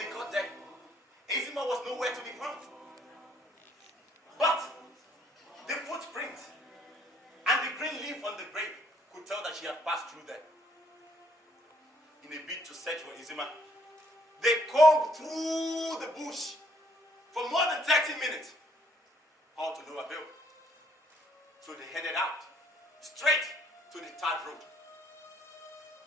they got there, Ezima was nowhere to be found. But the footprint and the green leaf on the grave could tell that she had passed through there. In a bid to search for Ezima, they combed through the bush for more than 30 minutes, all to no avail. So they headed out, straight to the tarred road.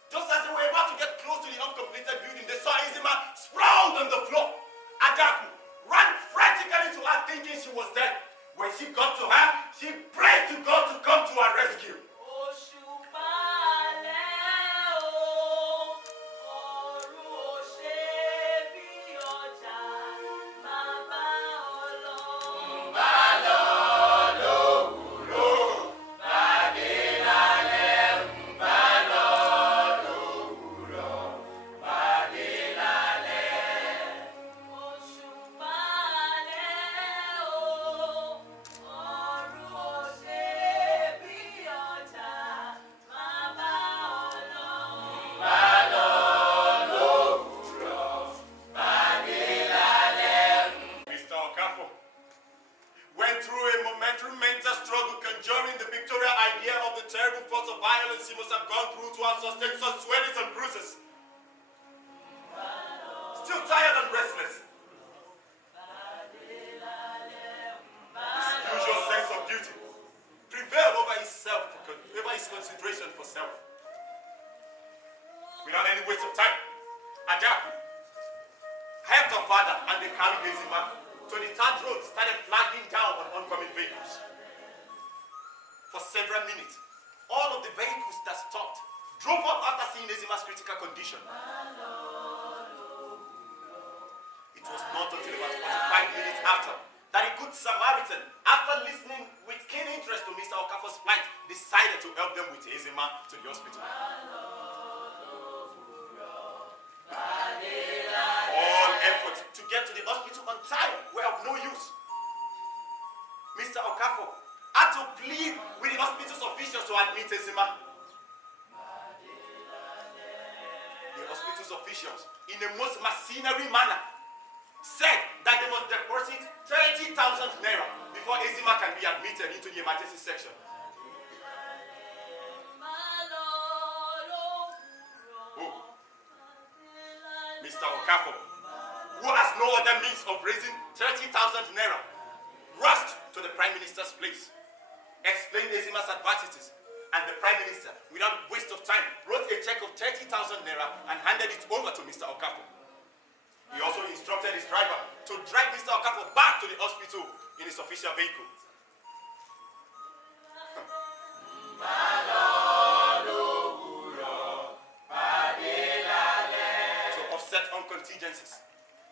Just as they were about to get close to the uncompleted building, they saw Ezima sprawled on the floor. Adaku ran frantically to her, thinking she was dead. When she got to her, she prayed to God to come to her rescue.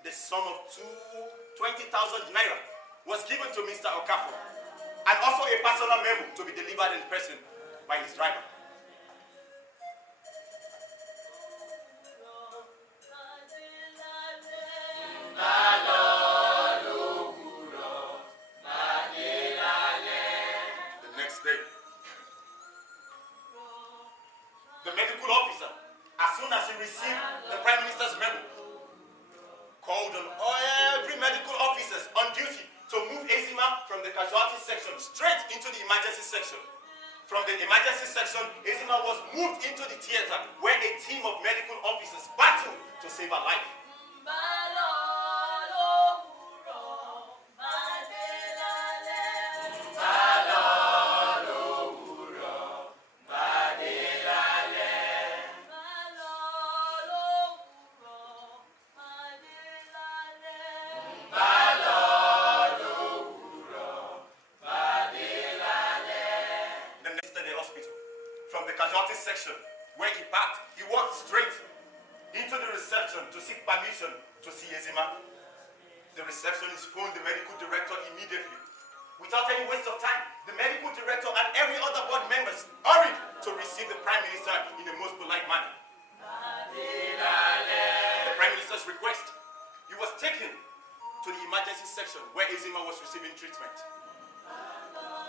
The sum of 20,000 naira was given to Mr. Okafor, and also a personal memo to be delivered in person by his driver. The next day, the medical officer, as soon as he received the Prime Minister's memo, called on every medical officers on duty to move Ezima from the casualty section straight into the emergency section. From the emergency section, Ezima was moved into the theater where a team of medical officers battled to save her life. Section where he parked, he walked straight into the reception to seek permission to see Ezima. The receptionist phoned the medical director immediately. Without any waste of time, the medical director and every other board members hurried to receive the Prime Minister in the most polite manner. The Prime Minister's request, he was taken to the emergency section where Ezima was receiving treatment.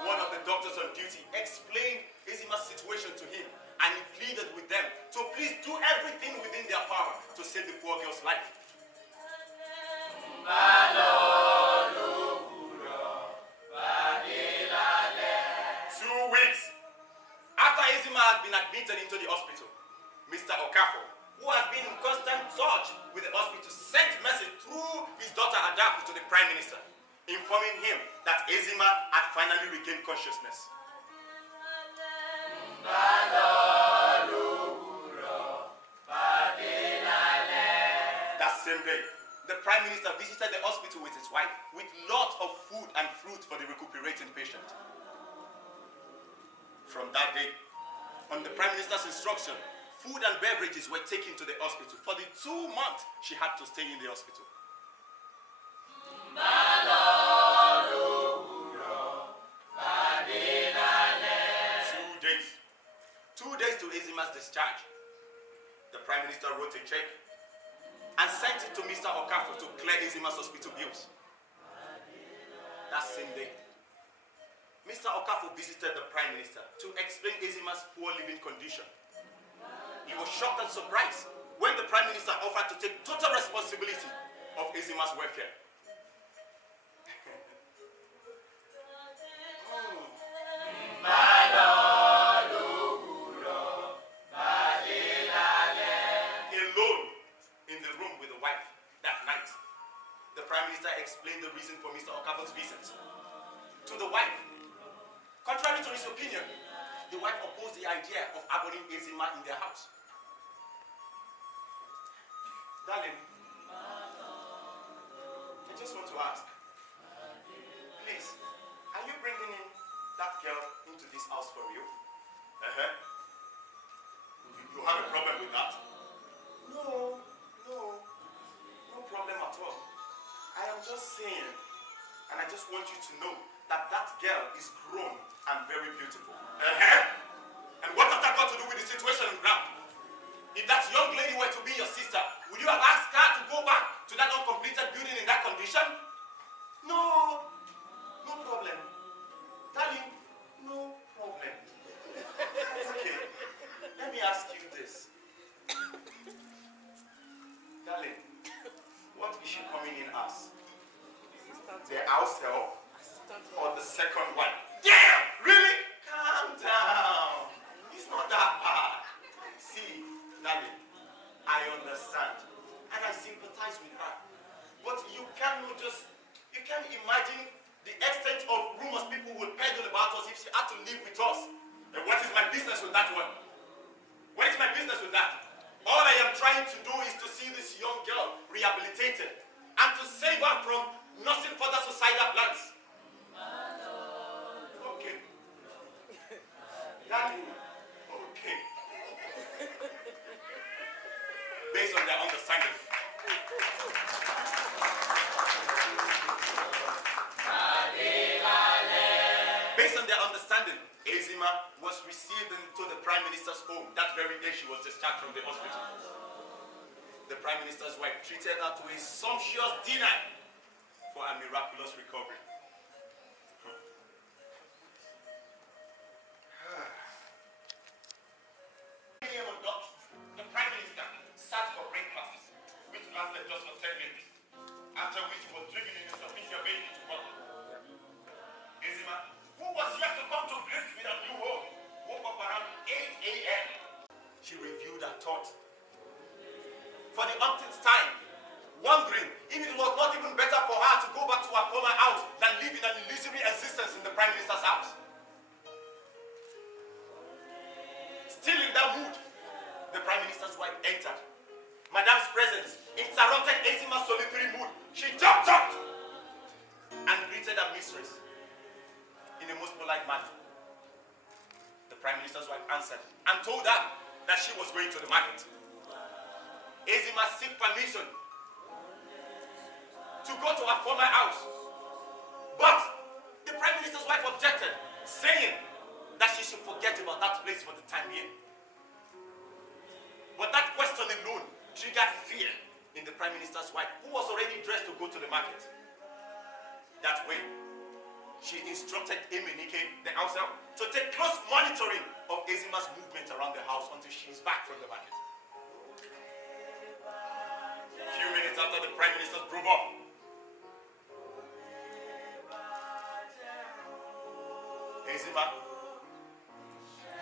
One of the doctors on duty explained Ezima's situation to him, and he pleaded with them to please do everything within their power to save the poor girl's life. admitted into the hospital. Mr. Okafor, who has been in constant touch with the hospital, sent message through his daughter Adaku to the Prime Minister, informing him that Ezima had finally regained consciousness. That same day, the Prime Minister visited the hospital with his wife with lots of food and fruit for the recuperating patient. From that day, on the Prime Minister's instruction, food and beverages were taken to the hospital for the 2 months she had to stay in the hospital. 2 days to Ezima's discharge, the Prime Minister wrote a check and sent it to Mr. Okafor to clear Ezima's hospital bills. That same day, Mr. Okafor visited the Prime Minister to explain Ezima's poor living condition. He was shocked and surprised when the Prime Minister offered to take total responsibility of Ezima's welfare. Alone in the room with the wife that night, the Prime Minister explained the reason for Mr. Okafor's visit to the wife. Contrary to his opinion, the wife opposed the idea of harboring Ezima in their house. Darling, I just want to ask, please, are you bringing in that girl into this house for you? You have a problem with that? No problem at all. I am just saying, and I just want you to know that that girl is grown and very beautiful. And what has that got to do with the situation on ground? If that young lady were to be your sister, would you have asked her to go back to that uncompleted building in that condition? No problem. Darling, no problem. That's okay. Let me ask you this. Darling, what is she coming in as? The house help or the second one? Damn! Really? Calm down. It's not that bad. See, darling, I understand and I sympathize with her. But you can't imagine the extent of rumors people would peddle about us if she had to live with us. And what is my business with that one? What is my business with that? All I am trying to do is to see this young girl rehabilitated and to save her from nursing further suicidal plans. Okay. Darling, okay. Based on their understanding. Based on their understanding, Ezima was received into the Prime Minister's home that very day she was discharged from the hospital. The Prime Minister's wife treated her to a sumptuous dinner for a miraculous recovery. The Prime Minister sat for breakfast, which lasted just for 10 minutes, after which he was driven in his official vehicle to work. Ezima, who was yet to come to grips with a new home, woke up around 8 a.m. She reviewed her thoughts. For the umpteenth time, wondering if it was not even better for her to go back to her former house than live in an illusory existence in the Prime Minister's house. Still in that mood, the Prime Minister's wife entered. Madame's presence interrupted Ezima's solitary mood. She jumped up and greeted her mistress in the most polite manner. The Prime Minister's wife answered and told her that she was going to the market. Ezima sought permission to go to her former house, but the Prime Minister's wife objected, saying that she should forget about that place for the time being. But that question alone triggered fear in the Prime Minister's wife, who was already dressed to go to the market. That way, she instructed Emenike, the house help, to take close monitoring of Ezima's movement around the house until she is back from the market. A few minutes after the Prime Minister drove off, Ezima,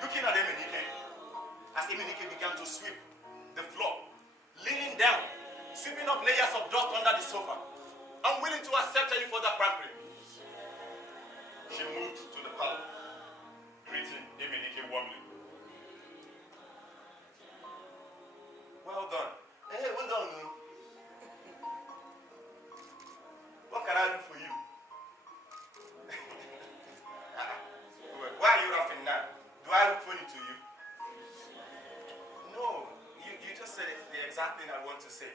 looking at Emenike, as Emenike began to sweep the floor, leaning down, sweeping up layers of dust under the sofa, unwilling to accept any further pampering. She moved to the parlor, greeting Emenike warmly. Well done. Hey, well done. What can I do for you? Why are you laughing now? Do I look funny to you? No, you just said the exact thing I want to say.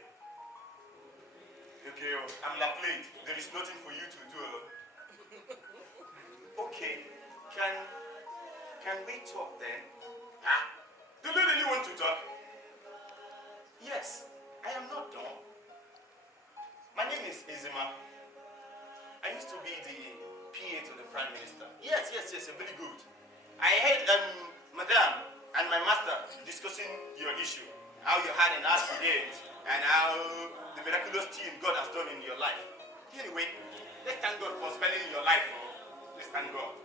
Okay, I'm Lateef. There is nothing for you to do. Okay, can we talk then? Do you really want to talk? Yes, I am not dumb. My name is Izima. I used to be the PA to the Prime Minister. Yes, very good. I heard Madam and my master discussing your issue, how you had an accident, and how the miraculous thing God has done in your life. Anyway, let's thank God for spending your life. Let's thank God.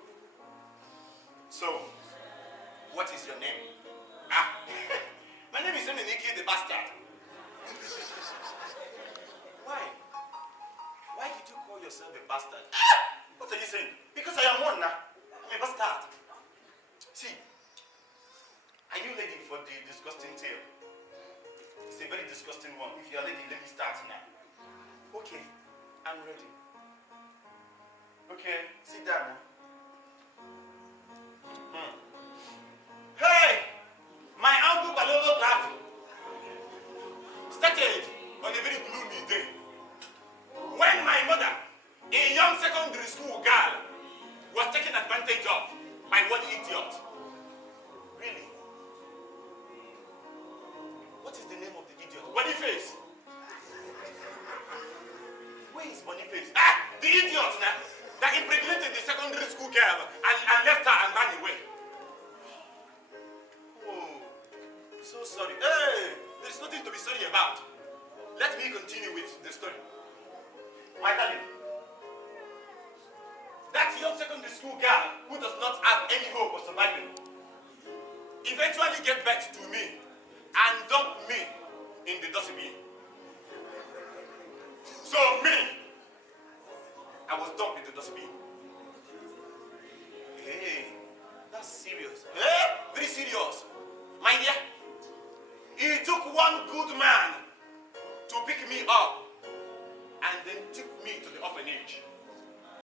So, what is your name? My name is Emenike the Bastard. Why did you call yourself a bastard? What are you saying? Because I am one now. I'm a bastard. See, are you ready for the disgusting tale? It's a very disgusting one. If you are ready, let me start now. Okay, I'm ready. Okay, sit down now. Hey! My uncle Balolo Graph started on a very gloomy day when my mother, a young secondary school girl, was taken advantage of by one idiot. Really? What is the name of the idiot? Boniface. Where is Boniface? The idiot now that impregnated the secondary school girl and left her and ran away. Oh, so sorry. Hey, there's nothing to be sorry about. Let me continue with the story. My darling, that young secondary school girl who does not have any hope of surviving eventually gave birth to me and dumped me in the dustbin. So me, I was dumped in the dustbin. Hey, that's serious. Hey, very serious. My dear, it took one good man to pick me up and then took me to the orphanage.